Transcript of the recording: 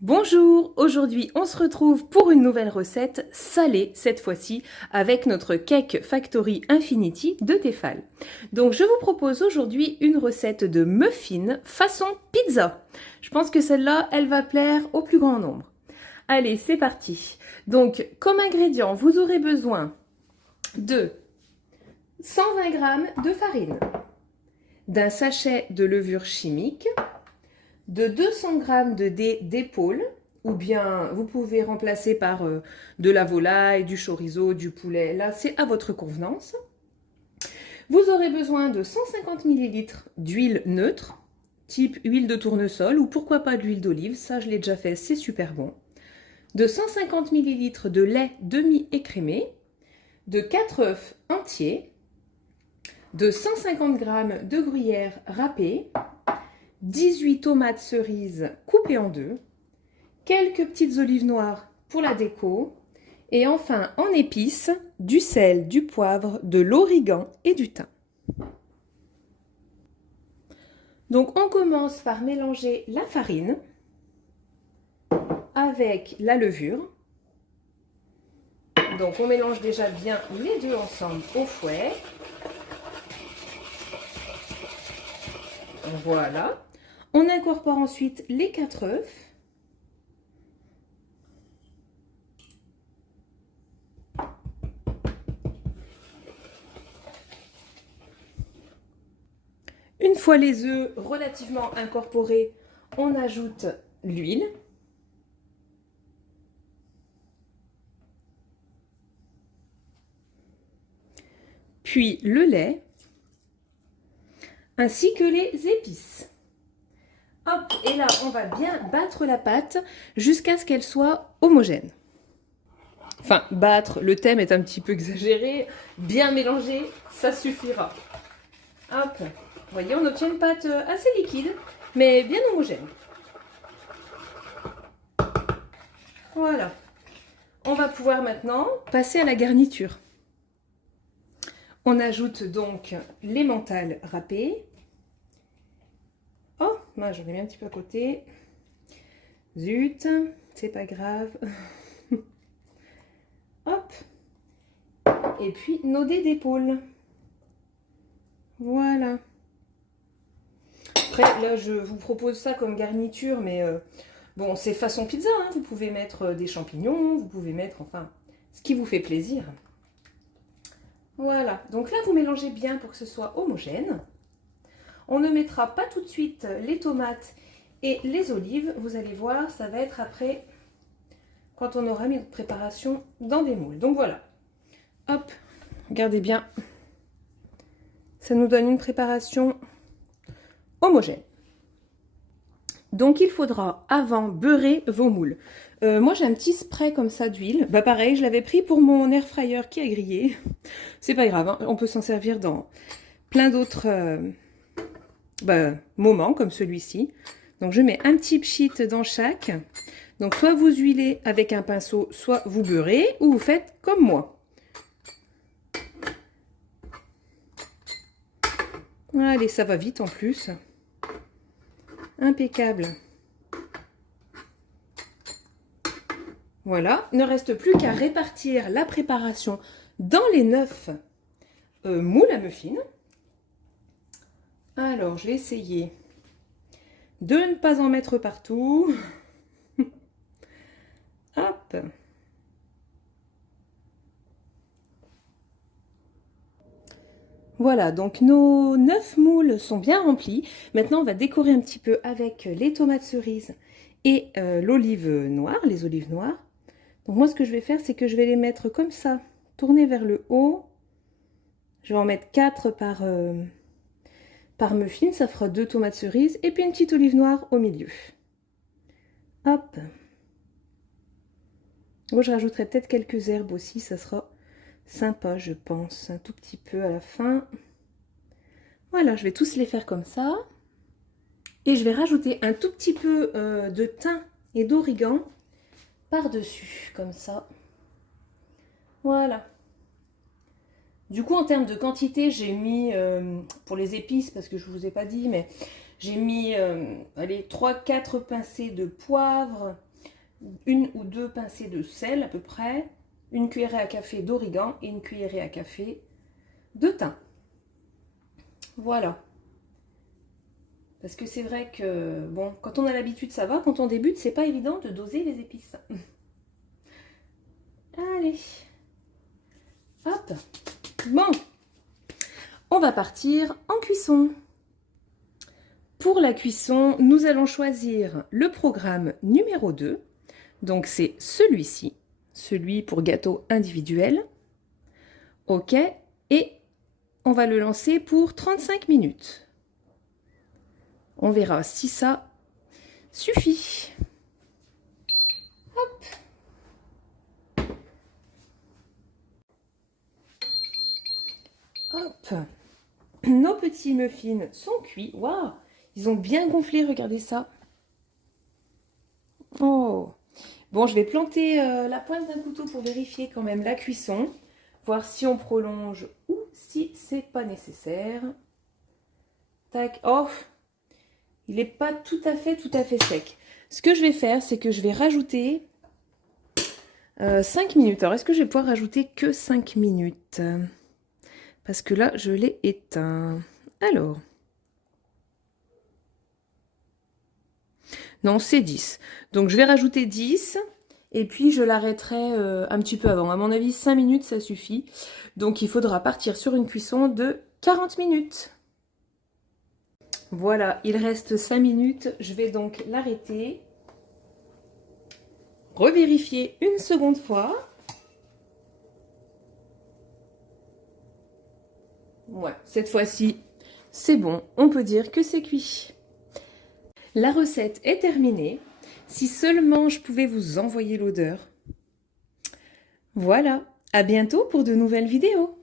Bonjour, aujourd'hui on se retrouve pour une nouvelle recette salée cette fois-ci avec notre Cake Factory Infinity de Tefal. Donc je vous propose aujourd'hui une recette de muffins façon pizza. Je pense que celle-là elle va plaire au plus grand nombre. Allez c'est parti. Donc comme ingrédient vous aurez besoin de 120 g de farine, d'un sachet de levure chimique, de 200 g de dés d'épaule, ou bien vous pouvez remplacer par de la volaille, du chorizo, du poulet, là c'est à votre convenance. Vous aurez besoin de 150 ml d'huile neutre, type huile de tournesol ou pourquoi pas de l'huile d'olive, ça je l'ai déjà fait, c'est super bon. De 150 ml de lait demi-écrémé, de 4 œufs entiers, de 150 g de gruyère râpée, 18 tomates cerises coupées en deux, quelques petites olives noires pour la déco, et enfin en épices, du sel, du poivre, de l'origan et du thym. Donc on commence par mélanger la farine avec la levure. Donc on mélange déjà bien les deux ensemble au fouet. Voilà. On incorpore ensuite les 4 œufs. Une fois les œufs relativement incorporés, on ajoute l'huile. Puis le lait, ainsi que les épices. Hop, et là, on va bien battre la pâte jusqu'à ce qu'elle soit homogène. Enfin, battre, le thème est un petit peu exagéré. Bien mélanger, ça suffira. Hop, vous voyez, on obtient une pâte assez liquide, mais bien homogène. Voilà. On va pouvoir maintenant passer à la garniture. On ajoute donc l'emmental râpé. Oh, moi j'en ai mis un petit peu à côté. Zut, c'est pas grave. Hop. Et puis nos dés d'épaule. Voilà. Après, là, je vous propose ça comme garniture, mais bon, c'est façon pizza, hein. Vous pouvez mettre des champignons, vous pouvez mettre, enfin, ce qui vous fait plaisir. Voilà. Donc là, vous mélangez bien pour que ce soit homogène. On ne mettra pas tout de suite les tomates et les olives. Vous allez voir, ça va être après, quand on aura mis notre préparation dans des moules. Donc voilà. Hop, regardez bien. Ça nous donne une préparation homogène. Donc il faudra avant beurrer vos moules. Moi j'ai un petit spray comme ça d'huile. Bah pareil, je l'avais pris pour mon air fryer qui a grillé. C'est pas grave, hein, on peut s'en servir dans plein d'autres moments comme celui-ci. Donc je mets un petit pchit dans chaque. Donc soit vous huilez avec un pinceau, soit vous beurrez, ou vous faites comme moi. Allez, ça va vite en plus. Impeccable. Voilà, il ne reste plus qu'à répartir la préparation dans les 9 moules à muffins. Alors, je vais essayer de ne pas en mettre partout. Hop. Voilà, donc nos 9 moules sont bien remplis. Maintenant, on va décorer un petit peu avec les tomates cerises et l'olive noire, les olives noires. Donc moi, ce que je vais faire, c'est que je vais les mettre comme ça, tourner vers le haut. Je vais en mettre 4 par muffin, ça fera 2 tomates cerises et puis une petite olive noire au milieu. Hop. Moi, je rajouterai peut-être quelques herbes aussi, ça sera sympa, je pense, un tout petit peu à la fin. Voilà, je vais tous les faire comme ça. Et je vais rajouter un tout petit peu de thym et d'origan par-dessus, comme ça. Voilà. Du coup, en termes de quantité, j'ai mis, pour les épices, parce que je ne vous ai pas dit, mais j'ai mis allez, 3-4 pincées de poivre, 1 ou 2 pincées de sel à peu près, une cuillerée à café d'origan et une cuillerée à café de thym. Voilà. Parce que c'est vrai que, bon, quand on a l'habitude, ça va. Quand on débute, c'est pas évident de doser les épices. Allez. Hop. Bon. On va partir en cuisson. Pour la cuisson, nous allons choisir le programme numéro 2. Donc, c'est celui-ci. Celui pour gâteau individuel. OK. Et on va le lancer pour 35 minutes. On verra si ça suffit. Hop. Hop. Nos petits muffins sont cuits. Waouh! Ils ont bien gonflé, regardez ça. Oh! Bon, je vais planter la pointe d'un couteau pour vérifier quand même la cuisson. Voir si on prolonge ou si c'est pas nécessaire. Tac. Oh! Il n'est pas tout à fait sec. Ce que je vais faire, c'est que je vais rajouter 5 minutes. Alors, est-ce que je vais pouvoir rajouter que 5 minutes? Parce que là, je l'ai éteint. Alors. Non, c'est 10. Donc, je vais rajouter 10. Et puis, je l'arrêterai un petit peu avant. À mon avis, 5 minutes, ça suffit. Donc, il faudra partir sur une cuisson de 40 minutes. Voilà, il reste 5 minutes. Je vais donc l'arrêter. Revérifier une seconde fois. Ouais, cette fois-ci, c'est bon. On peut dire que c'est cuit. La recette est terminée. Si seulement je pouvais vous envoyer l'odeur. Voilà, à bientôt pour de nouvelles vidéos.